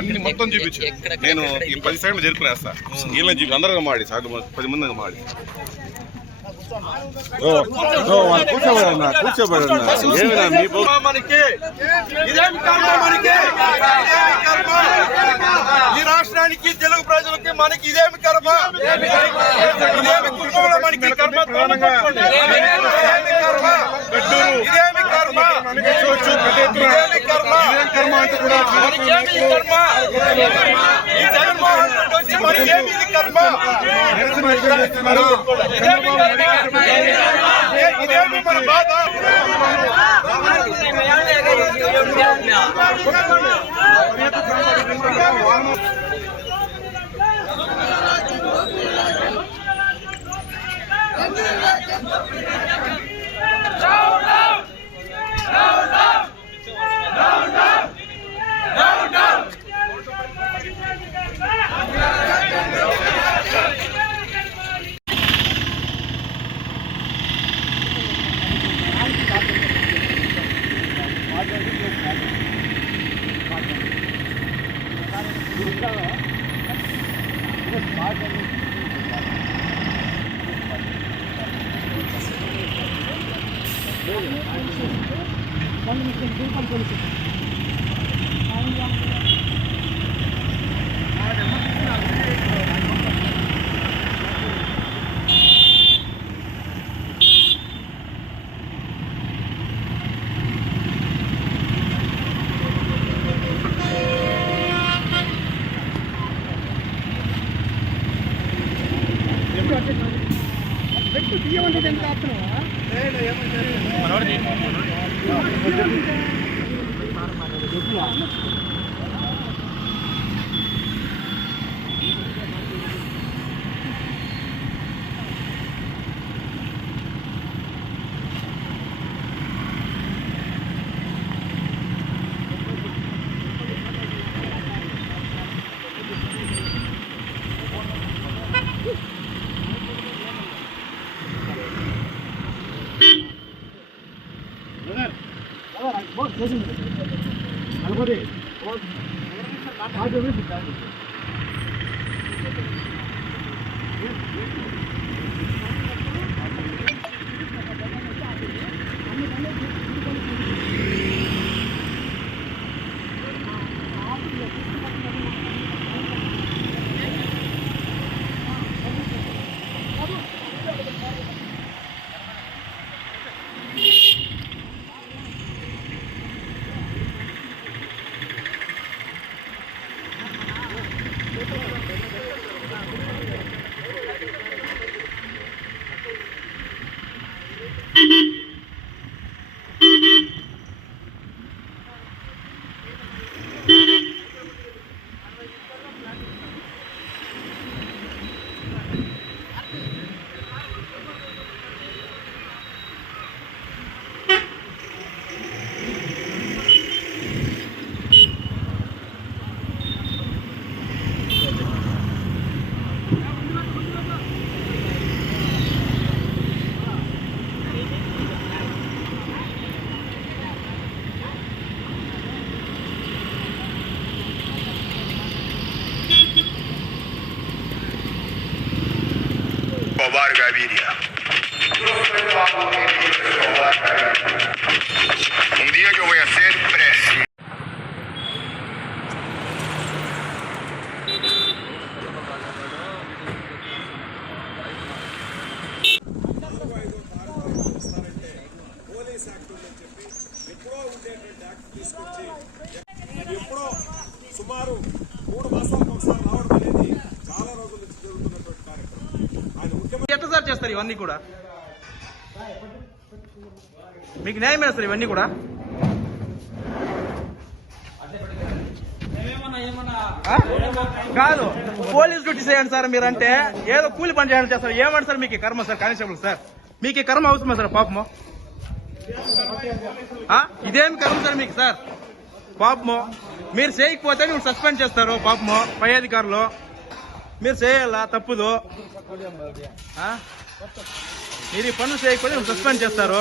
అన్ని మొత్తం చూపించు. నేను ఈ 10 సెకండ్లు జరుపునేస్తా. వీళ్ళని చూపి అందరూ మాడి సాగు 10 మంది మాడి కూర్చోబడన్నా ఏమిరా మీ ఈ రాష్ట్రానికి తెలుగు ప్రజలకి మనకి ఇదేమి కర్మ, ఇదేమి కుటుంబంలో మనకి కర్మ, ఇదేమి కర్మ, ఇదేమి కర్మ, ఇదేమి కర్మ, మనకేమి ఈ కర్మ, ఈ జగన్మోహన్ రెడ్డి వచ్చి మనకేమి ఇది కర్మ, ఇదేమి కర్మ, ఇదేమి మన బాధ. Agora, Escobar Gaviria. Un día yo voy a ser presidente. ఎప్పుడో సుమారు 3 మాసాలకు ఒకసారి రావడం అనేది చాలా రోజుల నుంచి జరుగుతున్నటువంటి కార్యక్రమం. ఆయన ముఖ్యమంత్రి ఎట్లా సార్ చేస్తారు ఇవన్నీ కూడా? మీకు న్యాయమేనా సార్ ఇవన్నీ కూడా? ఆ? కాదు, పోలీస్ డ్యూటీ చేయండి సార్ మీరంటే, ఏదో కూలి పని చేయండి చేస్తారు. ఏమంటారు సార్ మీకు ఈ కర్మ సార్? కానిస్టేబుల్ సార్ మీకు ఈ కర్మ అవసరమా సార్? పాపము ఇదేమి కర్మ సార్ మీకు సార్? పాపము మీరు చేయకపోతే మీరు సస్పెండ్ చేస్తారు. పాపము పై అధికారులు మీరు చేయాలా, తప్పుదు. మీరు ఈ పనులు చేయకపోతే మీరు సస్పెండ్ చేస్తారు.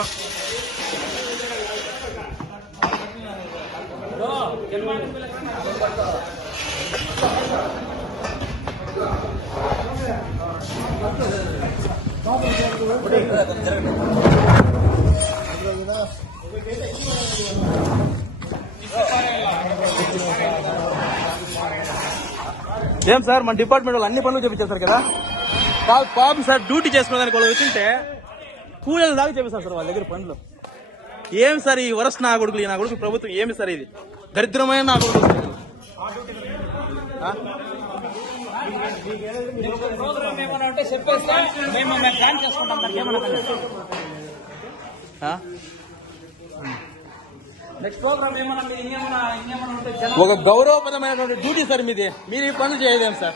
ఏం సార్ మన డిపార్ట్మెంట్ వాళ్ళు అన్ని పనులు చేపించారు కదా? పాపం సార్ డ్యూటీ చేసుకునే దానికి వాళ్ళు వచ్చింటే కూలీల దాకా చేపిస్తారు సార్ వాళ్ళ దగ్గర పనులు. ఏం సార్ ఈ వరస్ట్ నా కొడుకులు, ఈ నా కొడుకు ప్రభుత్వం ఏమి సార్? ఇది దరిద్రమైన నా కొడుకు. ఒక గౌరవప్రదమైనటువంటి డ్యూటీ సార్ మీది, మీరు ఈ పనులు చేయలేం సార్.